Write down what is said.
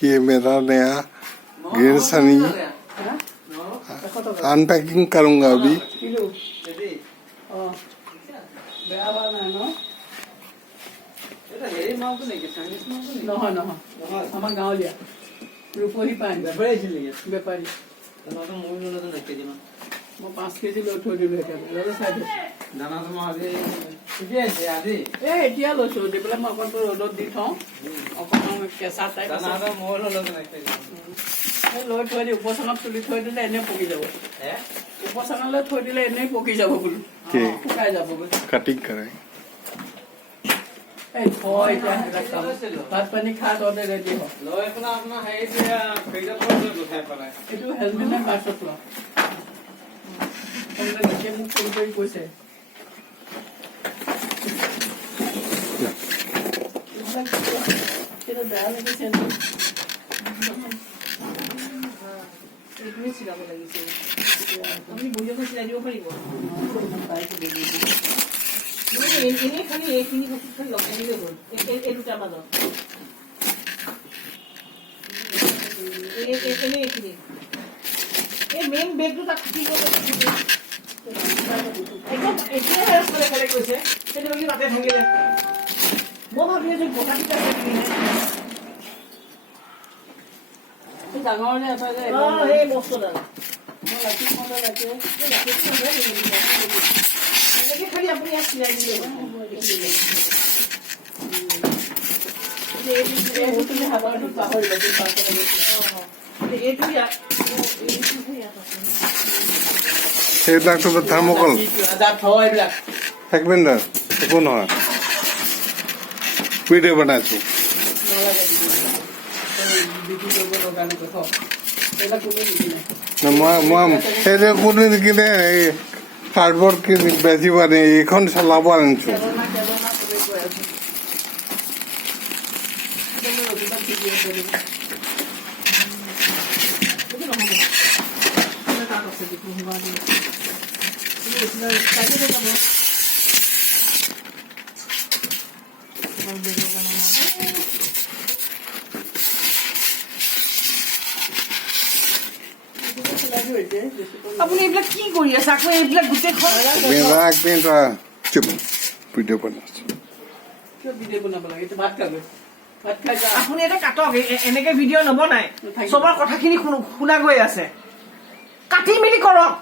ये मेरा नया गियर सनी अनपैकिंग करूंगा अभी। নহয় নহয় আমাৰ গাঁৱলীয়া ৰূপহী পানী বেপাৰী মই 5 কেজি লৈ থৈ দিলো এতিয়া লৈছো দি পেলাই মই অকণ ৰ'দত দি থওঁ অকণমান কেঁচা টাইপ লৈ থৈ দি উপচাঙত তুলি থৈ দিলে এনেই পকি যাব উপচাঙলৈ থৈ দিলে এনেই পকি যাব বোলো শুকাই যাব বোলো कटिंग करें ভাত পানী খা তহঁতে ৰেডি হ এইটো হেলমেট বাছত লোৱা মোক ফোন কৰি কৈছে বেয়া লাগিছে এইটোৱে চিলাব লাগিছে আপুনি বহি চিলাই দিব পাৰিব এইখিনি খালি এইখিনি বস্তু খালি লগাই দিলে হ'ল এই দুটা মাজত এইখিনি এই মেইন বেগটো তাক কি একদম এতিয়াহে ৰাস্তালে কৈছে তেনেকৈ তাতে ভাঙিলে মই ভাবি আছো গুৱাহাটীত ডাঙৰ যে এটা যে এই বস্তুডাল মই ৰাতি খোৱা লাগে খালি আপুনি ইয়াত চিলাই দিলে সেইবিলাকতো থাৰ্মকল এক মিনিট একো নহয় ভিডিঅ' বনাইছো মই সেইটো কোনো কিনে এই কাৰ্ডবৰ্ড কিনি বেচিব নে এইখন চলাব আনিছো আপুনি এইবিলাক কি কৰি আছে আকৌ এইবিলাক গোটেইখন চুপ ভিডিঅ' বনাইছো ভিডিঅ' বনাব লাগে ভাত খাবে আপুনি এটা কাটক এনেকে ভিডিঅ' নবনাই চবৰ কথাখিনি শুনা গৈ আছে কাটি মেলি কৰক